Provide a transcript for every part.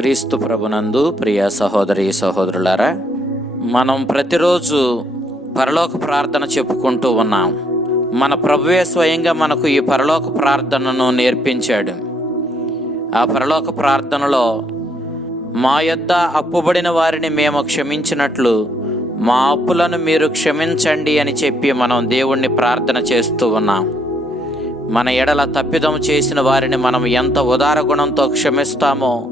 క్రీస్తు ప్రభునందు ప్రియ సహోదరి సహోదరులారా మనం ప్రతిరోజు పరలోక ప్రార్థన చెప్పుకుంటూ ఉన్నాం. మన ప్రభువే స్వయంగా మనకు ఈ పరలోక ప్రార్థనను నేర్పించాడు. ఆ పరలోక ప్రార్థనలో మా యొద్ద అప్పుబడిన వారిని మేము క్షమించినట్లు మా అప్పులను మీరు క్షమించండి అని చెప్పి మనం దేవుణ్ణి ప్రార్థన చేస్తూ ఉన్నాం. మన ఎడల తప్పిదం చేసిన వారిని మనం ఎంత ఉదార గుణంతో క్షమిస్తామో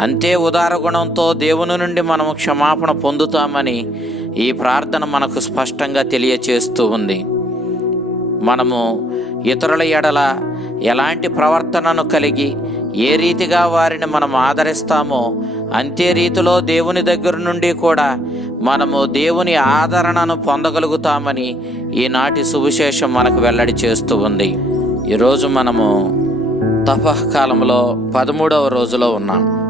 అంతే ఉదార గుణంతో దేవుని నుండి మనము క్షమాపణ పొందుతామని ఈ ప్రార్థన మనకు స్పష్టంగా తెలియచేస్తూ ఉంది. మనము ఇతరుల ఎడల ఎలాంటి ప్రవర్తనను కలిగి ఏ రీతిగా వారిని మనం ఆదరిస్తామో అంతే రీతిలో దేవుని దగ్గర నుండి కూడా మనము దేవుని ఆదరణను పొందగలుగుతామని ఈనాటి సువిశేషం మనకు వెల్లడి చేస్తూ ఉంది. ఈరోజు మనము తపహకాలంలో పదమూడవ రోజులో ఉన్నాం.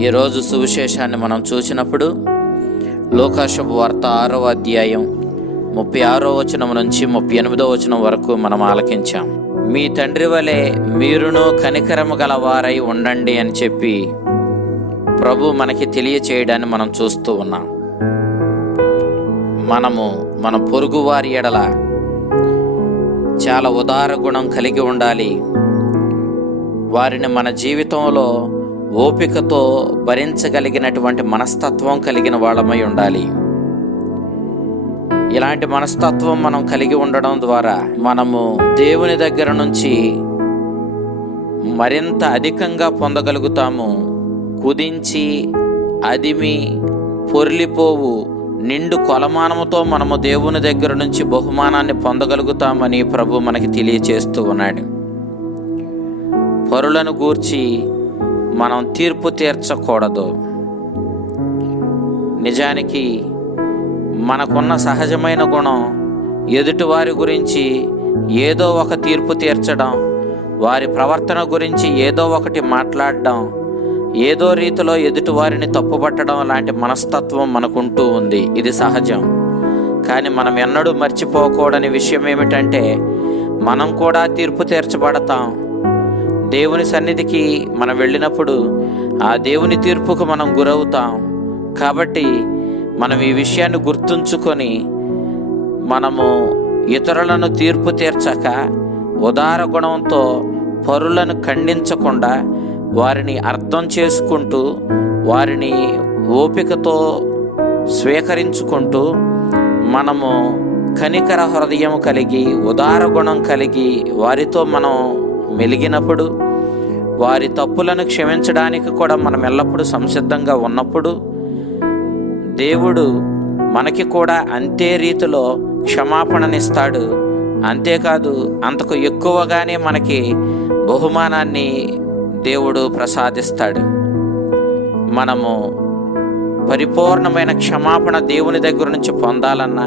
ఈరోజు సువిశేషాన్ని మనం చూసినప్పుడు లోకాశుభ వార్త ఆరో అధ్యాయం ముప్పై ఆరో వచనం నుంచి ముప్పై ఎనిమిదో వచనం వరకు మనం ఆలకించాం. మీ తండ్రి వలె మీరును కనికరము గల వారై ఉండండి అని చెప్పి ప్రభు మనకి తెలియచేయడాన్ని మనం చూస్తూ ఉన్నాం. మనము మన పొరుగు వారి ఎడల చాలా ఉదార గుణం కలిగి ఉండాలి. వారిని మన జీవితంలో ఓపికతో భరించగలిగినటువంటి మనస్తత్వం కలిగిన వాళ్ళమై ఉండాలి. ఇలాంటి మనస్తత్వం మనం కలిగి ఉండడం ద్వారా మనము దేవుని దగ్గర నుంచి మరింత అధికంగా పొందగలుగుతాము. కుదించి అదిమి పొర్లిపోవు నిండు కొలమానముతో మనము దేవుని దగ్గర నుంచి బహుమానాన్ని పొందగలుగుతామని ప్రభు మనకి తెలియచేస్తూ ఉన్నాడు. పరులను గూర్చి మనం తీర్పు తీర్చకూడదు. నిజానికి మనకున్న సహజమైన గుణం ఎదుటివారి గురించి ఏదో ఒక తీర్పు తీర్చడం వారి ప్రవర్తన గురించి ఏదో ఒకటి మాట్లాడడం ఏదో రీతిలో ఎదుటివారిని తప్పుపట్టడం లాంటి మనస్తత్వం మనకుంటూ ఉంది. ఇది సహజం. కానీ మనం ఎన్నడూ మర్చిపోకూడని విషయం ఏమిటంటే మనం కూడా తీర్పు తీర్చబడతాం. దేవుని సన్నిధికి మనం వెళ్ళినప్పుడు ఆ దేవుని తీర్పుకు మనం గురవుతాం. కాబట్టి మనం ఈ విషయాన్ని గుర్తుంచుకొని మనము ఇతరులను తీర్పు తీర్చక ఉదార గుణంతో పరులను ఖండించకుండా వారిని అర్థం చేసుకుంటూ వారిని ఓపికతో స్వీకరించుకుంటూ మనము కనికర హృదయం కలిగి ఉదార గుణం కలిగి వారితో మనం మెలిగినప్పుడు వారి తప్పులను క్షమించడానికి కూడా మనం ఎల్లప్పుడూ సంసిద్ధంగా ఉన్నప్పుడు దేవుడు మనకి కూడా అంతే రీతిలో క్షమాపణనిస్తాడు. అంతేకాదు అంతకు ఎక్కువగానే మనకి బహుమానాన్ని దేవుడు ప్రసాదిస్తాడు. మనము పరిపూర్ణమైన క్షమాపణ దేవుని దగ్గర నుంచి పొందాలన్నా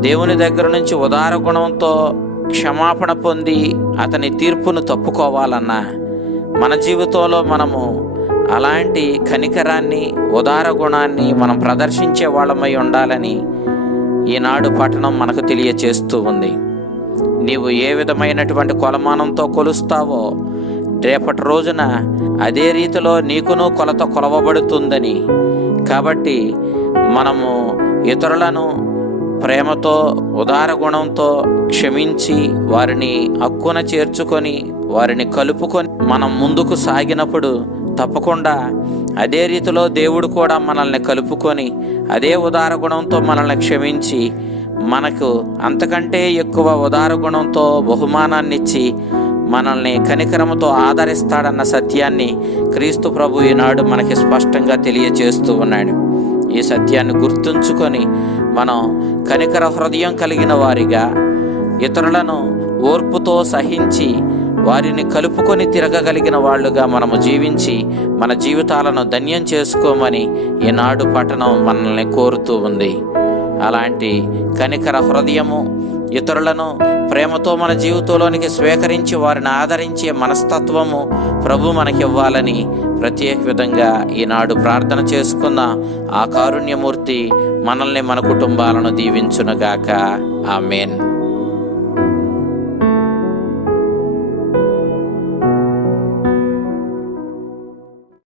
దేవుని దగ్గర నుంచి ఉదార గుణంతో క్షమాపణ పొంది అతని తీర్పును తప్పుకోవాలన్నా మన జీవితంలో మనము అలాంటి కనికరాన్ని ఉదార గుణాన్ని మనం ప్రదర్శించే వాళ్ళమై ఉండాలని ఈనాడు పట్టణం మనకు తెలియచేస్తూ ఉంది. నీవు ఏ విధమైనటువంటి కొలమానంతో కొలుస్తావో రేపటి రోజున అదే రీతిలో నీకును కొలత కొలవబడుతుందని. కాబట్టి మనము ఇతరులను ప్రేమతో ఉదార గుణంతో క్షమించి వారిని హక్కున చేర్చుకొని వారిని కలుపుకొని మనం ముందుకు సాగినప్పుడు తప్పకుండా అదే రీతిలో దేవుడు కూడా మనల్ని కలుపుకొని అదే ఉదార గుణంతో మనల్ని క్షమించి మనకు అంతకంటే ఎక్కువ ఉదార గుణంతో బహుమానాన్ని ఇచ్చి మనల్ని కనికరముతో ఆదరిస్తాడన్న సత్యాన్ని క్రీస్తు ప్రభు ఈనాడు మనకి స్పష్టంగా తెలియజేస్తూ ఉన్నాడు. ఈ సత్యాన్ని గుర్తుంచుకొని మనం కనికర హృదయం కలిగిన వారిగా ఇతరులను ఓర్పుతో సహించి వారిని కలుపుకొని తిరగగలిగిన వాళ్ళుగా మనము జీవించి మన జీవితాలను ధన్యం చేసుకోమని ఈనాడు పట్టణం మనల్ని కోరుతూ ఉంది. అలాంటి కనికర హృదయము ఇతరులను ప్రేమతో మన జీవితంలోనికి స్వీకరించి వారిని ఆదరించే మనస్తత్వము ప్రభు మనకివ్వాలని ప్రత్యేక విధంగా ఈనాడు ప్రార్థన చేసుకున్న ఆ కారుణ్యమూర్తి మనల్ని మన కుటుంబాలను దీవించునుగాక. ఆమెన్.